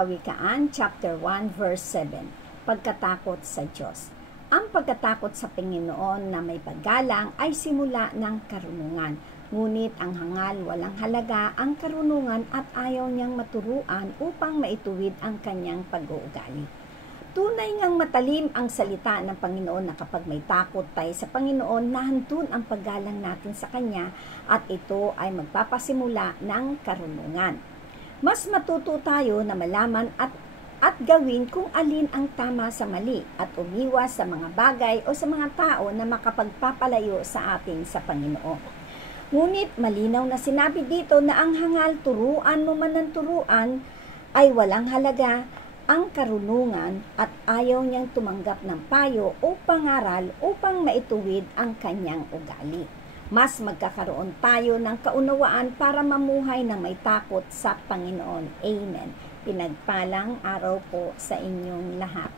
Kawikaan, chapter 1, verse 7. Pagkatakot sa Diyos. Ang pagkatakot sa Panginoon na may paggalang ay simula ng karunungan. Ngunit ang hangal walang halaga ang karunungan at ayaw niyang maturuan upang maituwid ang kanyang pag-uugali. Tunay ngang matalim ang salita ng Panginoon na kapag may takot tayo sa Panginoon, nandun ang paggalang natin sa Kanya at ito ay magpapasimula ng karunungan. Mas matuto tayo na malaman at gawin kung alin ang tama sa mali at umiwas sa mga bagay o sa mga tao na makapagpapalayo sa atin sa Panginoon. Ngunit malinaw na sinabi dito na ang hangal turuan mo man ng turuan ay walang halaga ang karunungan at ayaw niyang tumanggap ng payo o pangaral upang maituwid ang kanyang ugali. Mas magkakaroon tayo ng kaunawaan para mamuhay na may takot sa Panginoon. Amen. Pinagpalang araw po sa inyong lahat.